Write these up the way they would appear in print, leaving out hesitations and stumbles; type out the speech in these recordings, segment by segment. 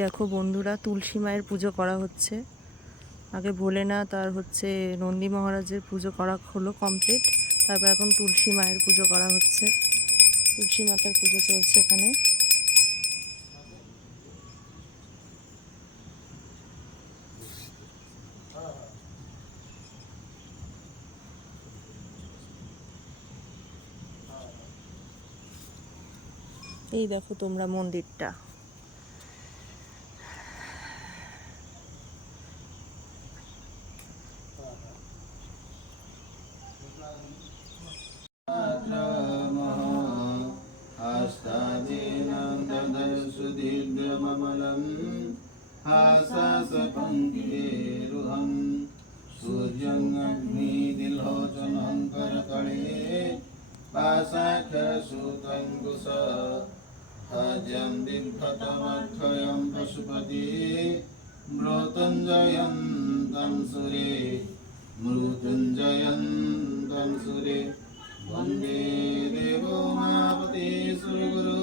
দেখো বন্ধুরা, তুলসী মায়ের পুজো করা হচ্ছে। আগে ভোলেনাথ আর নন্দী মহারাজের পুজো করা হলো কমপ্লিট। তারপর এখন তুলসী মায়ের পুজো করা হচ্ছে। তুলসী মাতার পুজো চলছে এখানে। এই দেখো তোমরা মন্দিরটা। हजं बिभ्रतमक्षयं पशुपति मृत्युञ्जयन्तं सुरे मृत्युञ्जयन्तं सुरे वन्दे देवो मापते सुरगुरु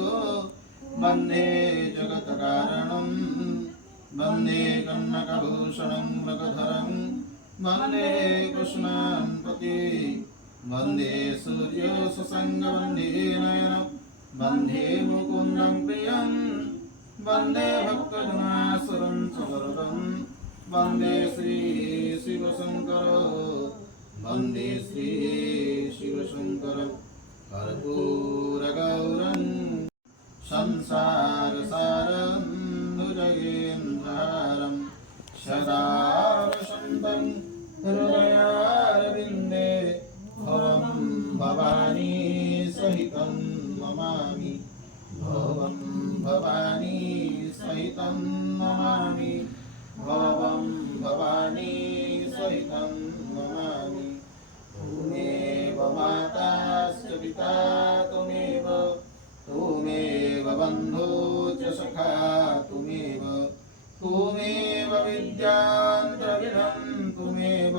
वन्दे जगत्कारणं वन्दे कन्नकभूषणं मृगधरं वन्दे कृष्णं पति वन्दे सूर्यसुसङ्गवन्दे नयनं वन्दे मुकुन्दं प्रियं वन्दे भक्तजनासुरं सुवरदं वन्दे श्री शिवशङ्कर वन्दे श्री शिवशङ्करं कर्पूरगौरं संसारसारं भुजगेन्द्रहारं सदा वसन्तं हृदयारविन्दे भवं भवानी सहितं नमामि भवं भवानी सहितं नमामि भवं भवानी सहितं नमामि त्वमेव माता च पिता त्वमेव बन्धो च सखा त्वमेव विद्यां द्रविणं त्वमेव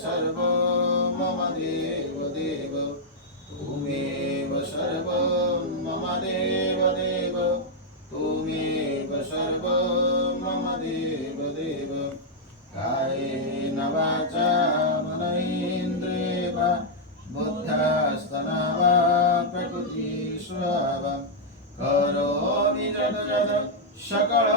सर्वं मम देव त्वमेव सर्वं मम देव त्वमेव सर्वं मम देव कायेन वाचा मनसेन्द्रियेण वा बुद्ध्यात्मना वा प्रकृतिस्वभावा करोमि यद् सकल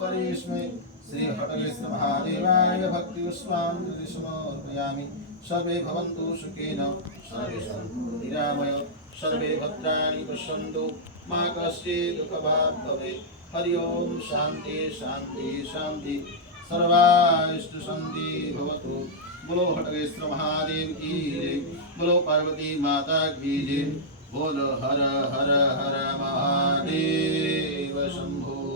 करिष्ये श्री हटकेश्वर महादेवाय भक्तिपुष्पाञ्जलिं समर्पयामि। सर्वे भवन्तु सुखिनः, सर्वे सन्तु निरामया, सर्वे भद्राणि पश्यन्तु, मा कश्चित् दुःखभाग् भवेत्। हरि ओम शांति शांति शांति। सर्वाष्ट शांति भवतु। बोलो हटकेश्वर महादेव की जय, बोलो पार्वती माता की जय, बोलो हर हर हर महादेव शंभो।